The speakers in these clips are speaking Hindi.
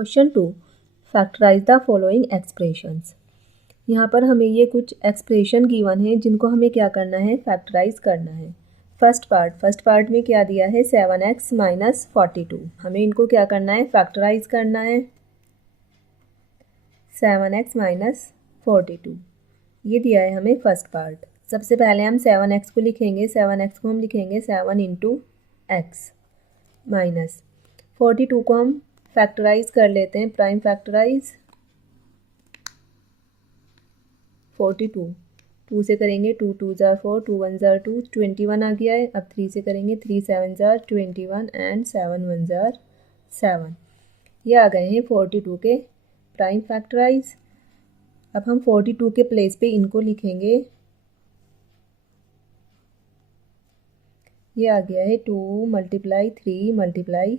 Question 2, factorize the following expressions. यहाँ पर हमें ये कुछ एक्सप्रेशन गिवन है जिनको हमें क्या करना है, फैक्टराइज करना है। फर्स्ट पार्ट में क्या दिया है, 7x माइनस 42। हमें इनको क्या करना है, फैक्टराइज करना है। 7x माइनस 42 ये दिया है हमें फर्स्ट पार्ट। सबसे पहले हम 7x को लिखेंगे, 7x को हम लिखेंगे 7 इंटू एक्स माइनस 42 को हम फैक्टराइज कर लेते हैं, प्राइम फैक्टराइज। 42 2 से करेंगे, 2 2 ज़ार 4, 2 1 ज़ार 2, 21 आ गया है। अब 3 से करेंगे, 3 7 ज़ार 21 एंड 7 1 ज़ार 7। ये आ गए हैं 42 के प्राइम फैक्टराइज। अब हम 42 के प्लेस पे इनको लिखेंगे। ये आ गया है 2 मल्टीप्लाई 3 मल्टीप्लाई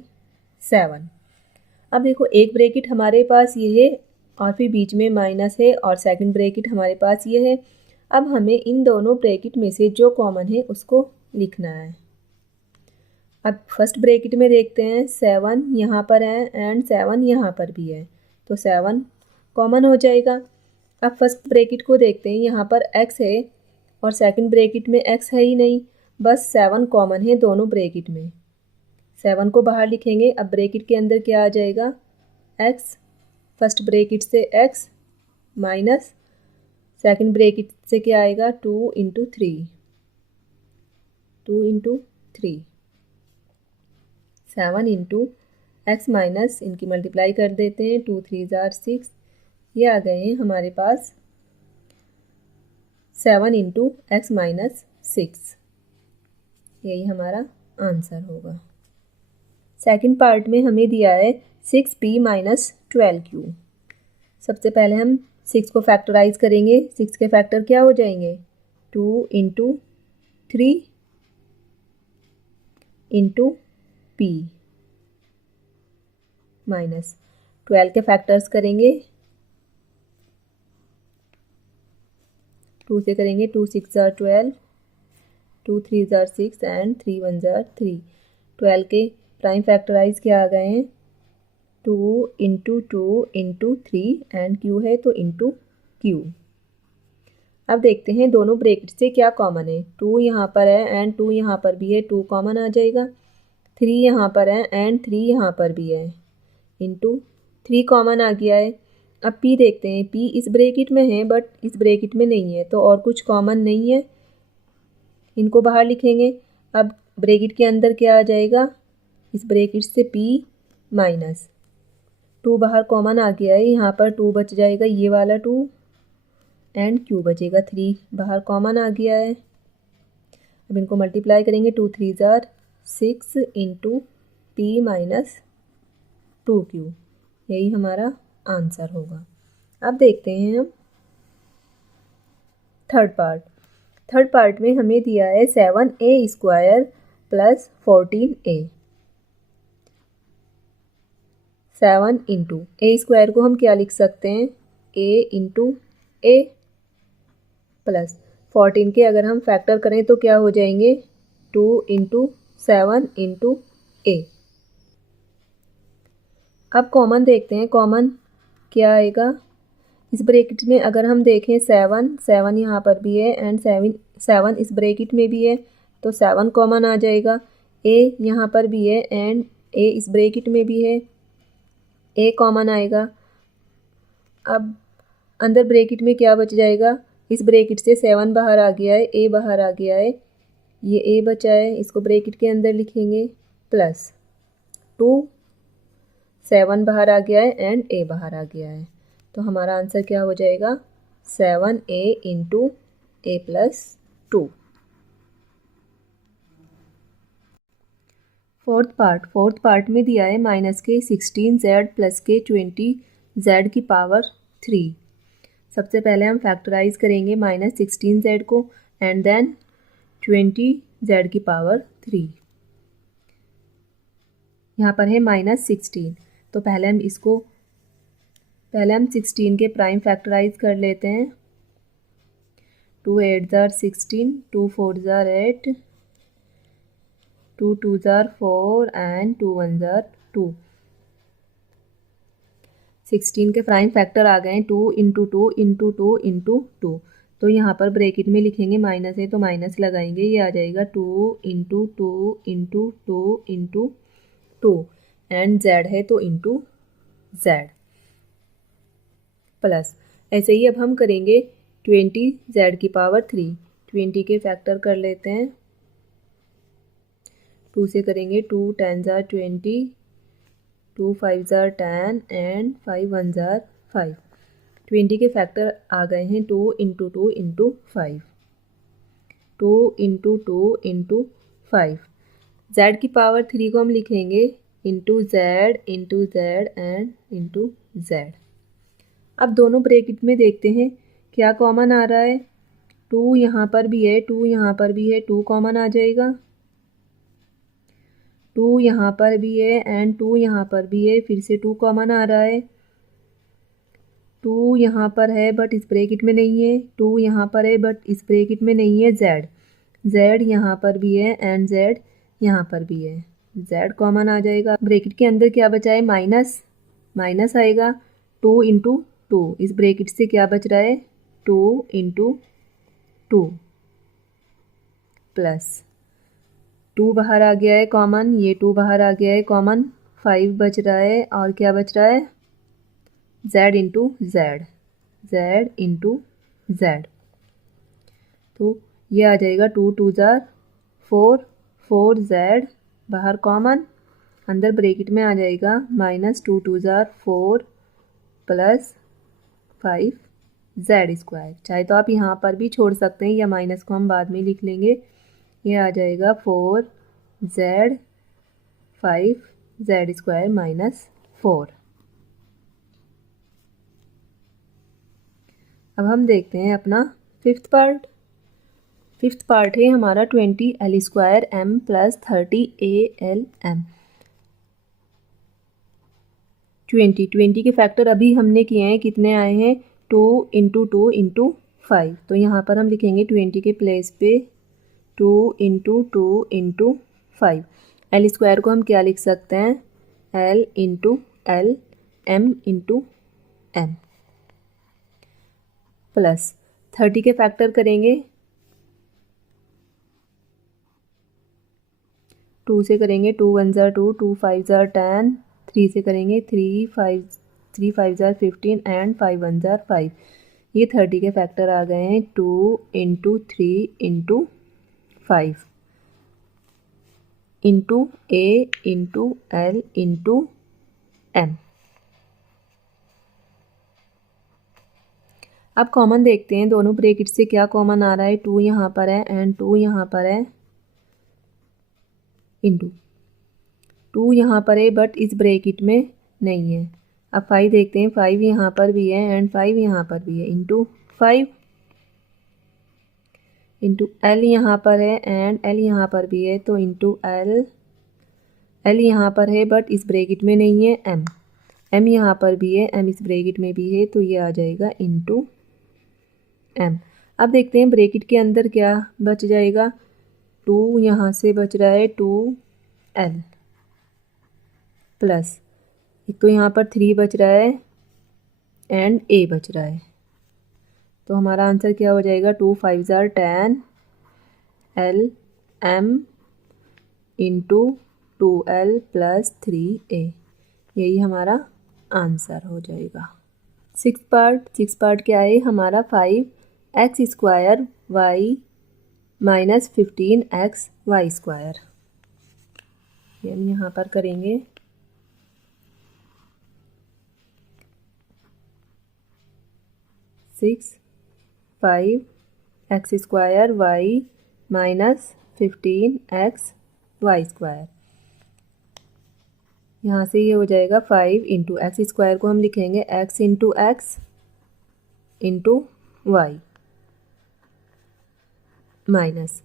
7। अब देखो, एक ब्रैकेट हमारे पास ये है और फिर बीच में माइनस है और सेकंड ब्रैकेट हमारे पास ये है। अब हमें इन दोनों ब्रैकेट में से जो कॉमन है उसको लिखना है। अब फर्स्ट ब्रैकेट में देखते हैं, 7 यहाँ पर है एंड 7 यहाँ पर भी है, तो 7 कॉमन हो जाएगा। अब फर्स्ट ब्रैकेट को देखते हैं, यहाँ पर x है और सेकंड ब्रैकेट में x है ही नहीं, बस 7 कॉमन है दोनों ब्रैकेट में। 7 को बाहर लिखेंगे। अब ब्रैकेट के अंदर क्या आ जाएगा, x, फर्स्ट ब्रैकेट से x माइनस सेकंड ब्रैकेट से क्या आएगा, 2 into 3, 2 into 3, 7 into x minus, इनकी मल्टीप्लाई कर देते हैं, 2 3 ज़ार 6। ये आ गए हैं हमारे पास 7 इंटू एक्स माइनस 6। यही हमारा आंसर होगा। सेकंड पार्ट में हमें दिया है 6p माइनस 12q। सबसे पहले हम 6 को फैक्टराइज करेंगे। 6 के फैक्टर क्या हो जाएंगे, 2 इंटू 3 इंटू p माइनस 12 के फैक्टर्स करेंगे। 2 से करेंगे, 2 6 ज़ार 12, 2 3 ज़ार 6 एंड 3 1 ज़ार 3। 12 के प्राइम फैक्टराइज क्या आ गए हैं, 2 इंटू 2 इंटू 3 एंड q है तो इंटू q। अब देखते हैं दोनों ब्रैकेट से क्या कॉमन है। 2 यहाँ पर है एंड 2 यहाँ पर भी है, 2 कॉमन आ जाएगा। 3 यहाँ पर है एंड 3 यहाँ पर भी है, इंटू 3 कॉमन आ गया है। अब p देखते हैं, p इस ब्रैकेट में है बट इस ब्रैकेट में नहीं है, तो और कुछ कॉमन नहीं है, इनको बाहर लिखेंगे। अब ब्रैकेट के अंदर क्या आ जाएगा, इस ब्रैकेट से p माइनस 2 बाहर कॉमन आ गया है, यहाँ पर 2 बच जाएगा, ये वाला 2 एंड q बचेगा 3 बाहर कॉमन आ गया है। अब इनको मल्टीप्लाई करेंगे, 2 3 ज़ार 6 इंटू p माइनस 2q। यही हमारा आंसर होगा। अब देखते हैं हम थर्ड पार्ट में हमें दिया है 7a square plus 14a। 7 into a square को हम क्या लिख सकते हैं, a इंटू ए प्लस 14 के अगर हम फैक्टर करें तो क्या हो जाएंगे, 2 इंटू 7 इंटू ए। अब कॉमन देखते हैं, कॉमन क्या आएगा इस ब्रैकेट में। अगर हम देखें 7 यहाँ पर भी है एंड 7 इस ब्रैकेट में भी है, तो 7 कॉमन आ जाएगा। ए यहाँ पर भी है एंड ए इस ब्रैकेट में भी है, ए कॉमन आएगा। अब अंदर ब्रैकेट में क्या बच जाएगा, इस ब्रैकेट से 7 बाहर आ गया है, ए बाहर आ गया है, ये ए बचा है, इसको ब्रैकेट के अंदर लिखेंगे प्लस 2, 7 बाहर आ गया है एंड ए बाहर आ गया है, तो हमारा आंसर क्या हो जाएगा, 7a इंटू ए प्लस 2। फोर्थ पार्ट में दिया है माइनस के 16z प्लस के 20z की पावर 3। सबसे पहले हम फैक्टराइज करेंगे माइनस 16z को एंड देन 20z की पावर 3। यहाँ पर है माइनस 16, तो पहले हम 16 के प्राइम फैक्टराइज कर लेते हैं। 2 8 ज़ार 16, 2 4 ज़ार 8, 2 2 ज़ार 4 एंड 2 1 ज़ार 2। 16 के प्राइम फैक्टर आ गए हैं 2 इंटू 2 इंटू 2 इंटू 2। तो यहाँ पर ब्रैकेट में लिखेंगे माइनस है तो माइनस लगाएंगे, ये आ जाएगा 2 into 2 into 2 into 2 and Z है तो इंटू जेड प्लस। ऐसे ही अब हम करेंगे 20 जेड की पावर 3। 20 के फैक्टर कर लेते हैं, 2 से करेंगे 2 10 जार 20, 2 5 जार 10 एंड 5 1 जार 5। 20 के फैक्टर आ गए हैं 2 into 2 into 5, 2 into 2 into 5। Z की पावर 3 को हम लिखेंगे into Z and into Z. अब दोनों ब्रैकेट में देखते हैं क्या कॉमन आ रहा है। 2 यहाँ पर भी है, 2 यहाँ पर भी है, 2 कॉमन आ जाएगा। 2 यहाँ पर भी है एंड 2 यहाँ पर भी है, फिर से 2 कॉमन आ रहा है। 2 यहाँ पर है बट इस ब्रैकेट में नहीं है, 2 यहाँ पर है बट इस ब्रैकेट में नहीं है। जेड यहाँ पर भी है एंड जेड यहाँ पर भी है, जेड कॉमन आ जाएगा। ब्रैकेट के अंदर क्या बचा है, माइनस आएगा। 2 इंटू 2, इस ब्रैकेट से क्या बच रहा है 2 इंटू 2 प्लस 2 बाहर आ गया है कॉमन, ये 2 बाहर आ गया है कॉमन, 5 बच रहा है और क्या बच रहा है जेड इंटू जेड। तो ये आ जाएगा 2 2 जार 4, 4 जेड बाहर कॉमन, अंदर ब्रैकेट में आ जाएगा minus 2 2 jar 4 plus 5 Z square. चाहे तो आप यहाँ पर भी छोड़ सकते हैं या माइनस को हम बाद में लिख लेंगे। ये आ जाएगा 4 जेड 5 जेड स्क्वायर माइनस 4। अब हम देखते हैं अपना फिफ्थ पार्ट है हमारा 20 L square M plus 30 A L M. 20 के फैक्टर अभी हमने किए हैं, कितने आए हैं 2 इंटू 2 इंटू 5। तो यहाँ पर हम लिखेंगे 20 के प्लेस पे 2 इंटू 2 इंटू 5। एल स्क्वायर को हम क्या लिख सकते हैं, L into L M into M plus 30 के फैक्टर करेंगे, 2 से करेंगे 2 1 जार 2, 2 5 जार 10, 3 से करेंगे 3 5 जार 15 एंड 5 1 जार 5। ये 30 के फैक्टर आ गए हैं 2 इंटू 3 इंटू 5 इंटू ए इंटू एल इंटू एम। अब कॉमन देखते हैं, दोनों ब्रैकेट से क्या कॉमन आ रहा है, 2 यहाँ पर है एंड 2 यहाँ पर है इंटू 2 यहाँ पर है बट इस ब्रैकेट में नहीं है। अब 5 देखते हैं, 5 यहाँ पर भी है एंड 5 यहाँ पर भी है इंटू 5 इंटू एल यहाँ पर है एंड एल यहाँ पर भी है तो इंटू एल यहाँ पर है बट इस ब्रैकेट में नहीं है। एम यहाँ पर भी है, एम इस ब्रैकेट में भी है तो ये आ जाएगा इंटू एम। अब देखते हैं ब्रैकेट के अंदर क्या बच जाएगा, 2 यहाँ से बच रहा है 2 एल प्लस एक तो यहाँ पर 3 बच रहा है एंड ए बच रहा है। तो हमारा आंसर क्या हो जाएगा 2 5 जार 10 L M into 2L plus 3A। यही हमारा आंसर हो जाएगा। सिक्स पार्ट क्या है हमारा 5x square y minus 15x y square. ये हम यहाँ पर करेंगे 5x square y minus 15x y square. यहाँ से ये हो जाएगा 5 इंटू एक्स स्क्वायर को हम लिखेंगे x into x into Y minus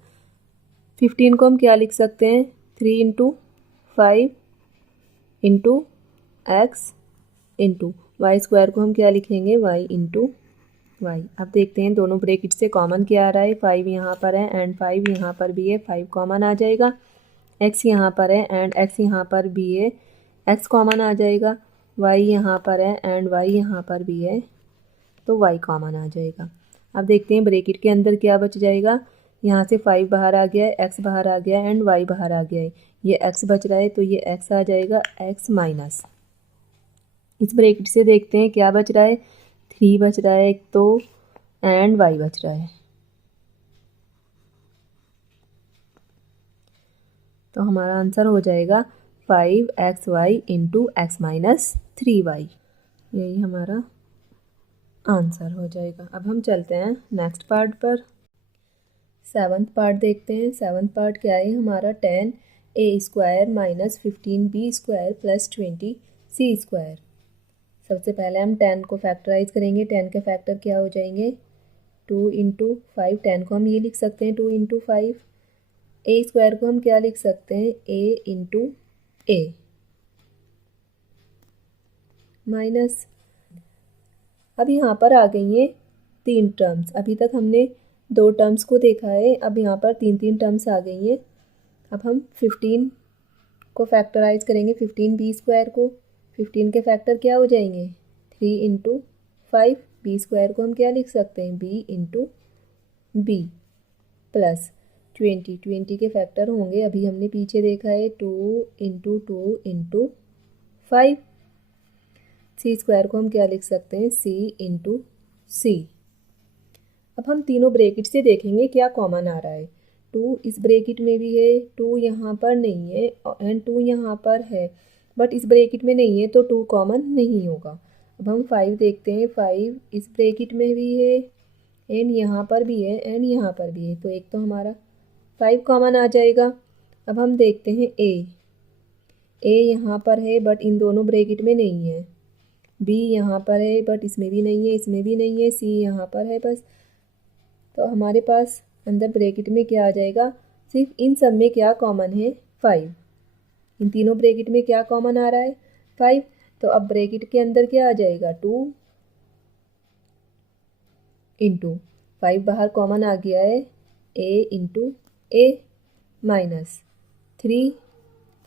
15 को हम क्या लिख सकते हैं 3 into 5 into x into Y square को हम क्या लिखेंगे y इंटू वाई। अब देखते हैं दोनों ब्रैकेट से कॉमन क्या आ रहा है, 5 यहाँ पर है एंड 5 यहाँ पर भी है, 5 कॉमन आ जाएगा। x यहाँ पर है एंड x यहाँ पर भी है, x कॉमन आ जाएगा। y यहाँ पर है एंड y यहाँ पर भी है, तो y कॉमन आ जाएगा। अब देखते हैं ब्रैकेट के अंदर क्या बच जाएगा। यहाँ से 5 बाहर आ गया है, x बाहर आ गया है एंड y बाहर आ गया है। ये x बच रहा है तो ये x आ जाएगा x माइनस, इस ब्रैकेट से देखते हैं क्या बच रहा है। 3 बच रहा है एक तो एंड y बच रहा है, तो हमारा आंसर हो जाएगा 5xy into x minus 3y। यही हमारा आंसर हो जाएगा। अब हम चलते हैं नेक्स्ट पार्ट पर। 7th पार्ट देखते हैं। 7th पार्ट क्या है हमारा, 10a² minus 15b² plus 20c²। सबसे पहले हम 10 को फैक्टराइज करेंगे। 10 के फैक्टर क्या हो जाएंगे, 2 इंटू 5। 10 को हम ये लिख सकते हैं 2 इंटू 5। a² को हम क्या लिख सकते हैं, a इंटू a माइनस। अब यहाँ पर आ गई हैं 3 टर्म्स। अभी तक हमने 2 टर्म्स को देखा है, अब यहाँ पर 3 टर्म्स आ गई हैं। अब हम 15 को फैक्टराइज करेंगे, 15b² को। 15 के फैक्टर क्या हो जाएंगे, 3 इंटू 5। b² को हम क्या लिख सकते हैं, b इंटू b प्लस 20 के फैक्टर होंगे, अभी हमने पीछे देखा है 2 इंटू 2 इंटू 5। c² को हम क्या लिख सकते हैं, c इंटू c। अब हम तीनों ब्रैकेट से देखेंगे क्या कॉमन आ रहा है। 2 इस ब्रैकेट में भी है, 2 यहाँ पर नहीं है एंड 2 यहाँ पर है, बट इस ब्रैकेट में नहीं है तो 2 कॉमन नहीं होगा। अब हम 5 देखते हैं। 5 इस ब्रैकेट में भी है एंड यहाँ पर भी है एंड यहाँ पर भी है, तो एक तो हमारा 5 कॉमन आ जाएगा। अब हम देखते हैं a यहाँ पर है बट इन दोनों ब्रैकेट में नहीं है। b यहाँ पर है बट इसमें भी नहीं है, इसमें भी नहीं है। c यहाँ पर है बस, तो हमारे पास अंदर ब्रैकेट में क्या आ जाएगा, सिर्फ इन सब में क्या कॉमन है, 5। इन तीनों ब्रैकेट में क्या कॉमन आ रहा है, 5। तो अब ब्रैकेट के अंदर क्या आ जाएगा, 2 इंटू 5 बाहर कॉमन आ गया है, a इंटू a माइनस 3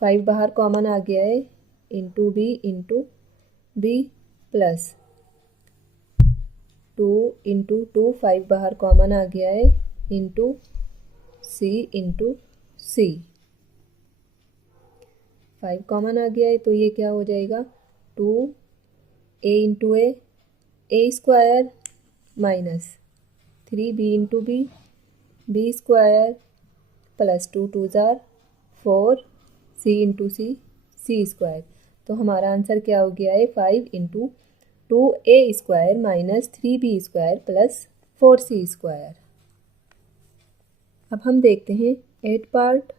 5 बाहर कॉमन आ गया है, इंटू b प्लस 2 इंटू 2 5 बाहर कॉमन आ गया है, इंटू c 5 कॉमन आ गया है तो ये क्या हो जाएगा, 2a into a² minus 3b into b² plus 2 2 jar 4 c into c² तो हमारा आंसर क्या हो गया है, 5 into 2a² minus 3b² plus 4c²। अब हम देखते हैं 8 पार्ट।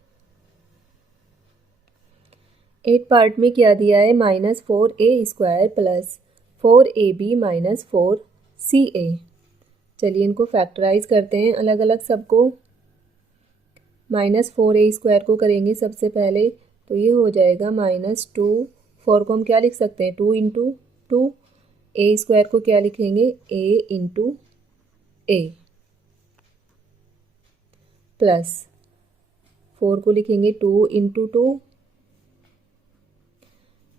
8 पार्ट में क्या दिया है, minus 4a² plus 4ab minus 4ca। चलिए इनको फैक्टराइज करते हैं अलग अलग सबको। माइनस 4a² को करेंगे सबसे पहले, तो ये हो जाएगा माइनस 2। 4 को हम क्या लिख सकते हैं, 2 इंटू 2। a² को क्या लिखेंगे, a इंटू a प्लस 4 को लिखेंगे 2 into 2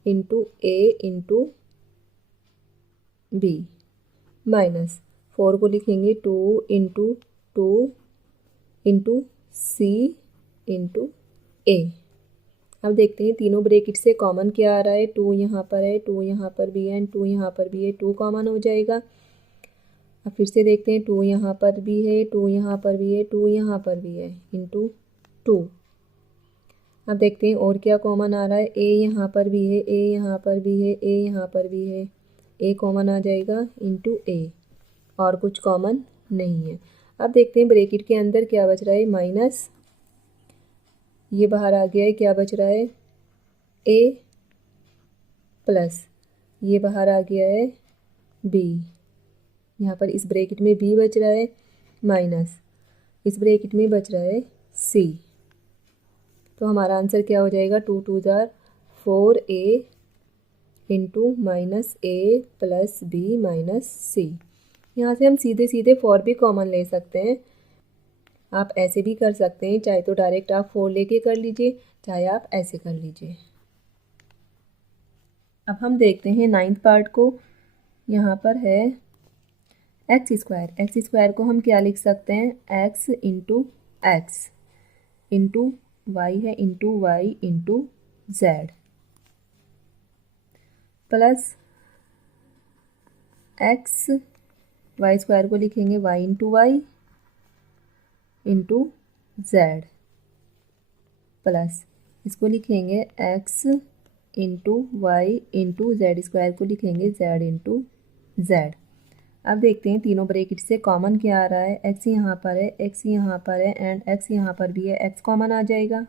into a into b minus 4 को लिखेंगे 2 into 2 into c into a। अब देखते हैं तीनों ब्रैकेट से कॉमन क्या आ रहा है, 2 यहाँ पर है, 2 यहाँ पर भी है एंड 2 यहाँ पर भी है, 2 कॉमन हो जाएगा। अब फिर से देखते हैं 2 यहाँ पर भी है, 2 यहाँ पर भी है, 2 यहाँ पर भी है, इंटू 2। अब देखते हैं और क्या कॉमन आ रहा है, a यहाँ पर भी है, a यहाँ पर भी है, a यहाँ पर भी है, a कॉमन आ जाएगा इंटू a, और कुछ कॉमन नहीं है। अब देखते हैं ब्रैकेट के अंदर क्या बच रहा है, माइनस ये बाहर आ गया है, क्या बच रहा है, a प्लस ये बाहर आ गया है b। यहाँ पर इस ब्रैकेट में b बच रहा है, माइनस इस ब्रैकेट में बच रहा है c। तो हमारा आंसर क्या हो जाएगा, 2 2 jar 4a into minus a plus b minus c। यहाँ से हम सीधे सीधे 4 भी कॉमन ले सकते हैं। आप ऐसे भी कर सकते हैं, चाहे तो डायरेक्ट आप 4 लेके कर लीजिए, चाहे आप ऐसे कर लीजिए। अब हम देखते हैं नाइन्थ पार्ट को। यहाँ पर है एक्स स्क्वायर। एक्स स्क्वायर को हम क्या लिख सकते हैं, एक्स इंटू वाई है into Y into Z plus X, Y square को लिखेंगे वाई इंटू जेड प्लस इसको लिखेंगे x into Y into Z square को लिखेंगे जेड इंटू जेड। अब देखते हैं तीनों ब्रैकेट से कॉमन क्या आ रहा है। एक्स यहाँ पर है, एक्स यहाँ पर है एंड एक्स यहाँ पर भी है, एक्स कॉमन आ जाएगा।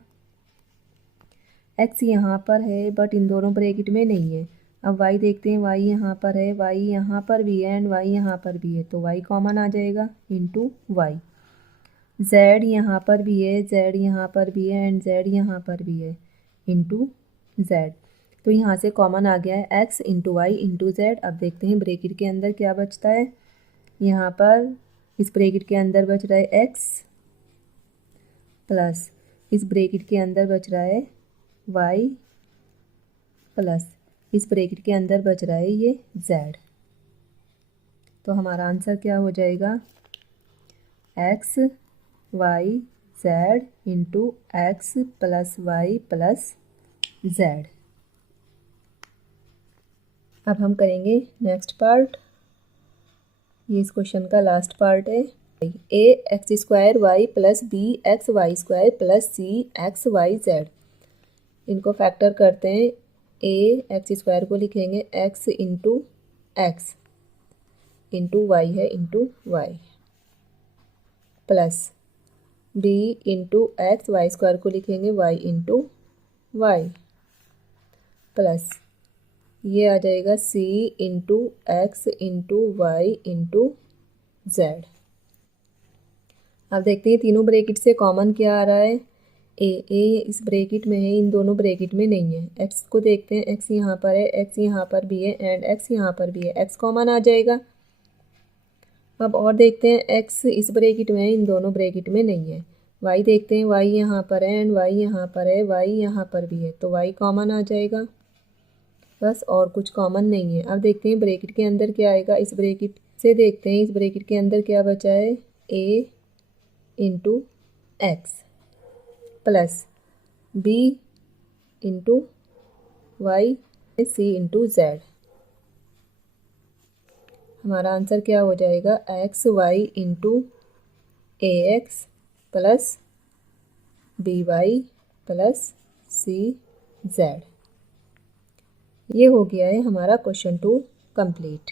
एक्स यहाँ पर है बट इन दोनों ब्रैकेट में नहीं है। अब वाई देखते हैं, वाई यहाँ पर है, वाई यहाँ पर भी है एंड वाई यहाँ पर भी है, तो वाई कॉमन आ जाएगा इंटू वाई। जेड यहाँ पर भी है, जेड यहाँ पर भी है एंड जेड यहाँ पर भी है इंटू जेड। तो यहाँ से कॉमन आ गया है X into Y into Z. अब देखते हैं ब्रैकेट के अंदर क्या बचता है। यहाँ पर इस ब्रैकेट के अंदर बच रहा है एक्स प्लस इस ब्रैकेट के अंदर बच रहा है वाई प्लस इस ब्रैकेट के अंदर बच रहा है ये जेड। तो हमारा आंसर क्या हो जाएगा, x Y Z into x plus Y plus Z. अब हम करेंगे नेक्स्ट पार्ट। ये इस क्वेश्चन का लास्ट पार्ट है। A x square y plus b x Y square plus c x Y z. इनको फैक्टर करते हैं। ए एक्स स्क्वायर को लिखेंगे एक्स इंटू वाई है into y plus b into x Y square को लिखेंगे वाई इंटू वाई प्लस ये आ जाएगा c into x into Y into Z. अब देखते हैं तीनों ब्रैकेट से कॉमन क्या आ रहा है। ए इस ब्रैकेट में है, इन दोनों ब्रैकेट में नहीं है। एक्स को देखते हैं, एक्स यहाँ पर है, एक्स यहाँ पर भी है एंड एक्स यहाँ पर भी है, एक्स कॉमन आ जाएगा। अब और देखते हैं, एक्स इस ब्रैकेट में है, इन दोनों ब्रैकेट में नहीं है। वाई देखते हैं, वाई यहाँ पर है एंड वाई यहाँ पर है, वाई यहाँ पर भी है, तो वाई कॉमन आ जाएगा बस, और कुछ कॉमन नहीं है। अब देखते हैं ब्रैकेट के अंदर क्या आएगा। इस ब्रैकेट से देखते हैं इस ब्रैकेट के अंदर क्या बचा है, a into x plus b into y c into z. हमारा आंसर क्या हो जाएगा, x y into a x plus b y plus c z. ये हो गया है हमारा क्वेश्चन 2 कंप्लीट।